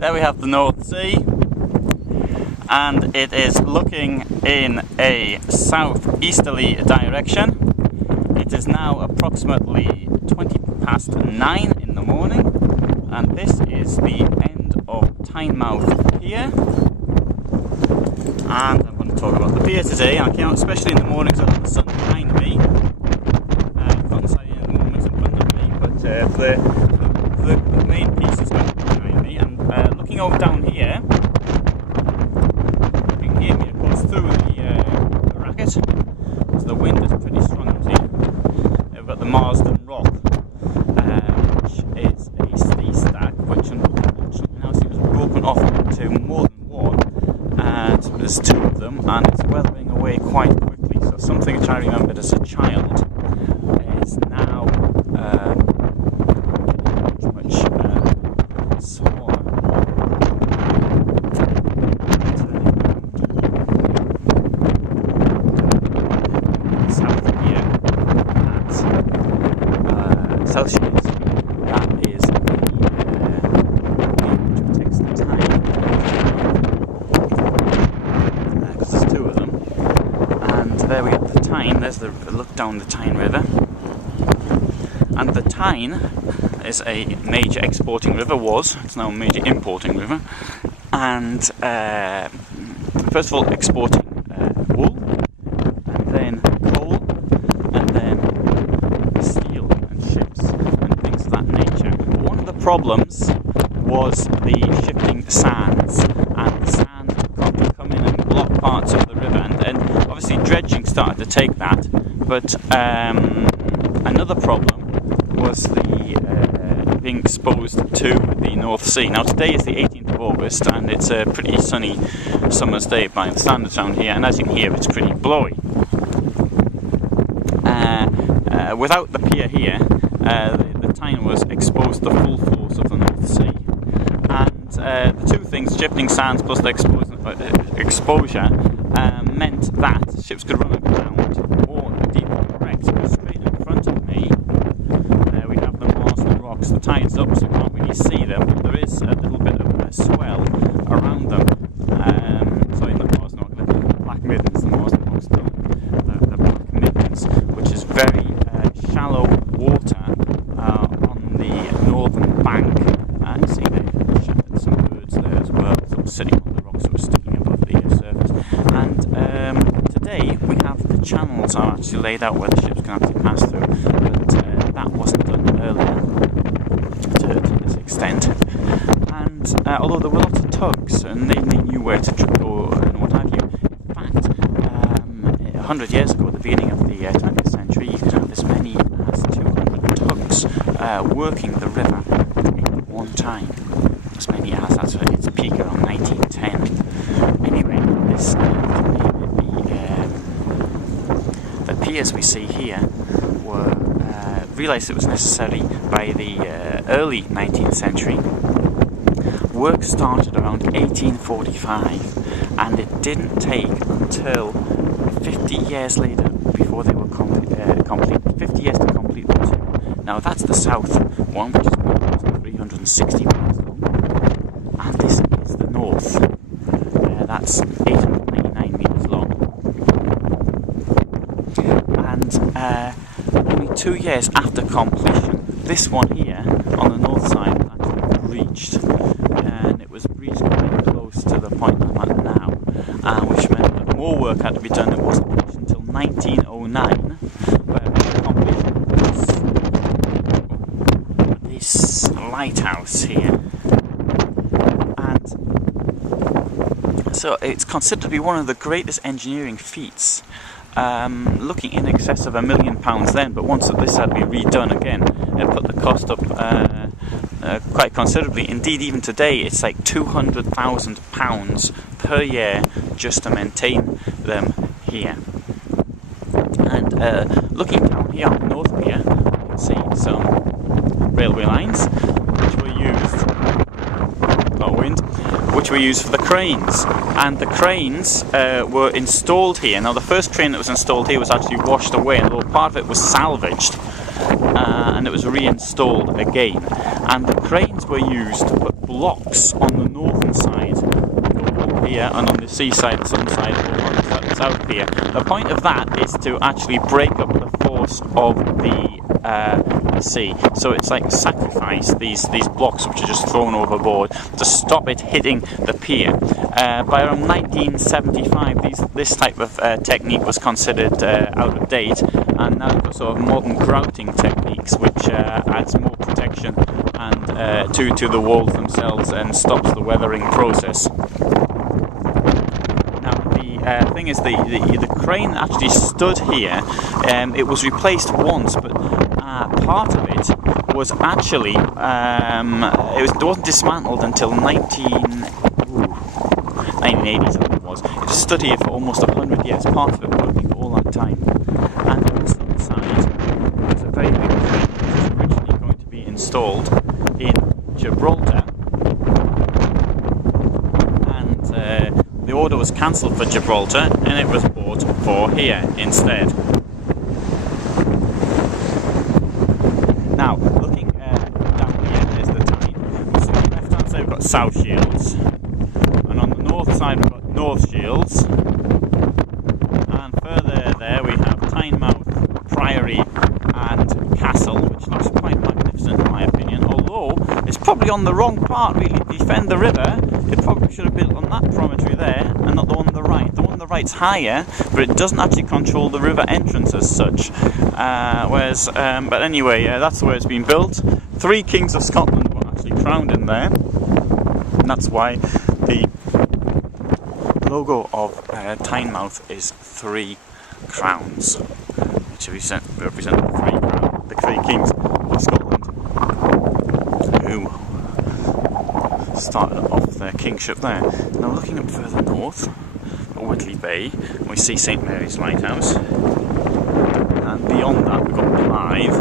There we have the North Sea, and it is looking in a southeasterly direction. It is now approximately 9:20 in the morning, and this is the end of Tynemouth Pier. And I'm going to talk about the pier today. I came out especially in the mornings when the sun behind me. Not necessarily in the moments in front of me, but the main piece is going to be behind me. And looking over down here, you can hear me, of course, through the racket. So the wind is pretty strong out here. We've got the Marsden Rock, which is a sea stack, which unfortunately now seems broken off into more than one. And there's two of them, and it's weathering away quite quickly. So something which I remembered as a child is now much smaller. South here at South Shields, that is the which takes the Tyne. Because there's two of them. And there we have the Tyne. There's the look down the Tyne River. And the Tyne is a major exporting river, it's now a major importing river. And first of all exporting wool, and then coal, and then steel and ships and things of that nature. But one of the problems was the shifting sands, and the sand got to come in and block parts of the river, and obviously dredging started to take that. But another problem was the being exposed to the North Sea. Now today is the 18th of August, and it's a pretty sunny summer's day by the standards around here, and as you can hear, it's pretty blowy. Without the pier here, the Tyne was exposed to the full force of the North Sea. And the two things, shifting sands plus the exposure, meant that ships could run aground, or indeed wrecks. Straight in front of me, we have the Marsden Rocks. The tide's up, so you can't really see them, but there is a little bit of a swell around them. Sorry, not Marsden Rock, the Black Middens, the Marsden Rocks, the Black Middens, which is very shallow water on the northern bank. You see some birds there as well, sort of sitting on the rocks, sort of sticking above the surface. And today we have the channels are actually laid out where the ships can actually pass through, but that wasn't done earlier to this extent. And although there were lots of tugs and they knew where to go and what have you, in fact 100 years ago, at the beginning of the 20th century, you could have as many as 200 tugs working the river at one time. As many as, that's at its peak around 1910. Anyway, this the piers we see here were realised it was necessary by the early 19th century. Work started around 1845, and it didn't take until 50 years later before they were complete. 50 years to complete the two. Now that's the south one, which is 1,360 miles long, and this is the north. That's 899 meters long. And only 2 years after completion, this one here on the north side was actually breached, and it was breached quite close to the point I'm at now, which meant that more work had to be done. It wasn't finished until 1909, where the completion was this lighthouse here. And so it's considered to be one of the greatest engineering feats. Looking in excess of £1 million then, but once this had to be redone again, it put the cost up quite considerably. Indeed, even today, it's like £200,000 per year just to maintain them here. And looking down here on the North Pier, you can see some railway lines which were used, which were used for the cranes. And the cranes were installed here. Now the first crane that was installed here was actually washed away, and a little part of it was salvaged. and it was reinstalled again. And the cranes were used to put blocks on the northern side over here, and on the seaside, the southern side, over on the south pier. The point of that is to actually break up the force of the sea. So it's like sacrifice these blocks which are just thrown overboard to stop it hitting the pier. By around 1975, this type of technique was considered out of date, and now we've got sort of modern grouting techniques which adds more protection and to the walls themselves and stops the weathering process. Now the thing is, the crane actually stood here. It was replaced once, but part of it was actually it wasn't dismantled until 1980s, I think it was. It stood here for almost 100 years. Part of it working for all that time. And on the southern side, there's a very big crane which was originally going to be installed in Gibraltar, and the order was cancelled for Gibraltar, and it was bought for here instead. Now, looking down here, there's the Tyne. So on the left hand side we've got South Shields, and on the north side we've got North Shields, and further there we have Tynemouth Priory and Castle, which looks quite magnificent in my opinion, although it's probably on the wrong part really to defend the river. It probably should have built on that promontory there and not the one on the right. The one on the right's higher, but it doesn't actually control the river entrance as such. But anyway, that's where it's been built. 3 kings of Scotland were actually crowned in there, and that's why the logo of Tynemouth is 3 crowns, which represent the 3 kings of Scotland who started off their kingship there. Now looking up further north, at Whitley Bay, we see St Mary's Lighthouse, and beyond that we've got Blythe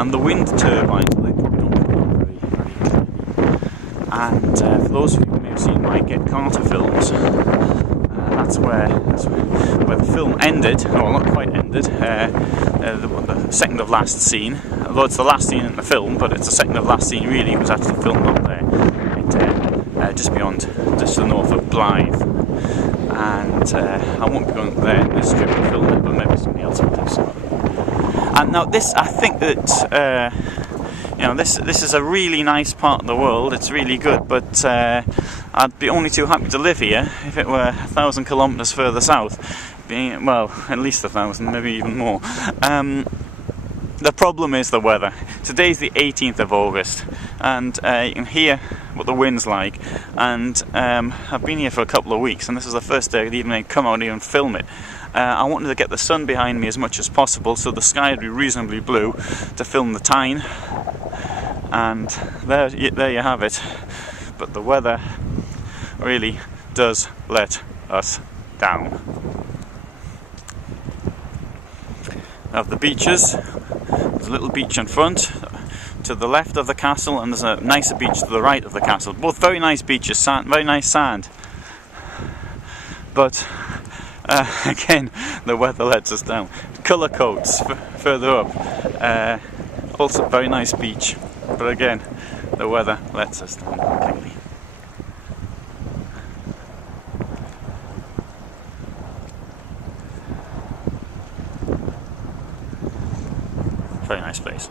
and the wind turbines. They probably don't look very clearly. And for those of you who may have seen my Get Carter films, that's where the film ended. Well, not quite ended. The second of last scene, although it's the last scene in the film, but it's the second of last scene really. It was actually filmed up there, just to the north of Blythe. And I won't be going there in this trip to film it, but maybe somebody else will do so. And now this, I think that this is a really nice part of the world. It's really good, but I'd be only too happy to live here if it were 1,000 kilometres further south. Well, at least 1,000, maybe even more. The problem is the weather. Today's the 18th of August, and you can hear what the wind's like. And I've been here for a couple of weeks, and this is the first day I'd even come out here and film it. I wanted to get the sun behind me as much as possible, so the sky would be reasonably blue to film the Tyne. And there you have it. But the weather really does let us down. Of the beaches, there's a little beach in front to the left of the castle, and there's a nicer beach to the right of the castle. Both very nice beaches, very nice sand. But again, the weather lets us down. Colour coats further up, also very nice beach, but again, the weather lets us down completely. Very nice place.